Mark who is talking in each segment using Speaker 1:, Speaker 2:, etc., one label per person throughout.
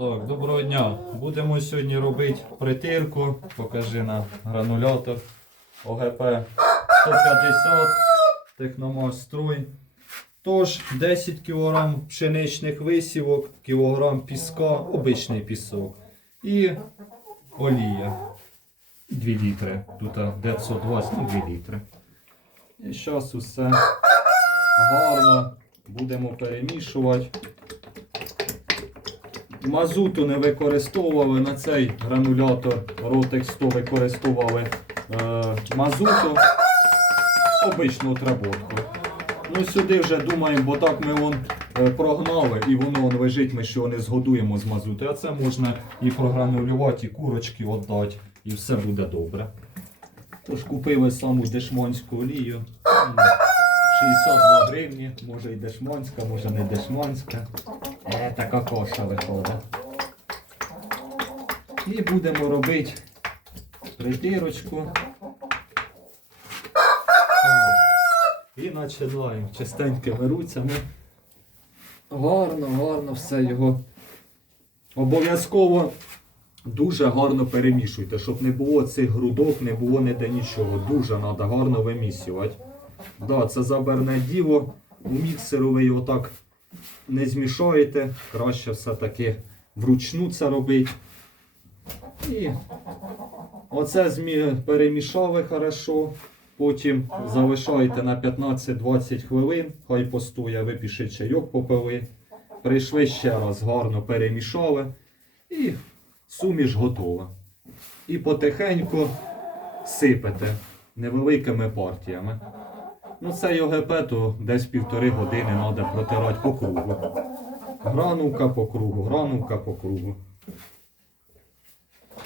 Speaker 1: Так, доброго дня. Будемо сьогодні робити притирку. Покажи на гранулятор ОГП 150 Техномаш Строй. Тож 10 кг пшеничних висівок, кілограм піска, обичний пісок. І олія 2 літри. Тут 920, ну 2 літри. І зараз усе гарно будемо перемішувати. Мазуту не використовували на цей гранулятор Rotex 100 використовували е, мазуту, обичну отработку. Ну сюди вже думаємо, бо так ми вон е, прогнали і воно вон лежить, ми що не згодуємо з мазути. А це можна і програнулювати, і курочки віддати, і все буде добре. Тож купили саму дешманську олію. 62 гривні, може і дешманська, може не дешманська. Е, така коша виходить. І будемо робити притирочку. І починаємо чистенькими руцями. Гарно, гарно все його. Обов'язково дуже гарно перемішуйте, щоб не було цих грудок, не було ніде нічого. Дуже треба гарно вимісювати. Да, це заберне діло. У міксеру ви його так не змішаєте. Краще все-таки вручну це робити. І оце перемішали хорошо. Потім залишаєте на 15-20 хвилин. Хай постоє, ви чайок попили. Прийшли ще раз, гарно перемішали. І суміш готова. І потихеньку сипете невеликими партіями. Ну, це ОГП, то десь півтори години треба протирати по кругу. Гранука по кругу, гранувка по кругу.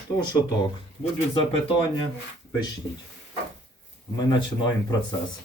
Speaker 1: То що так, будуть запитання, пишіть. Ми починаємо процес.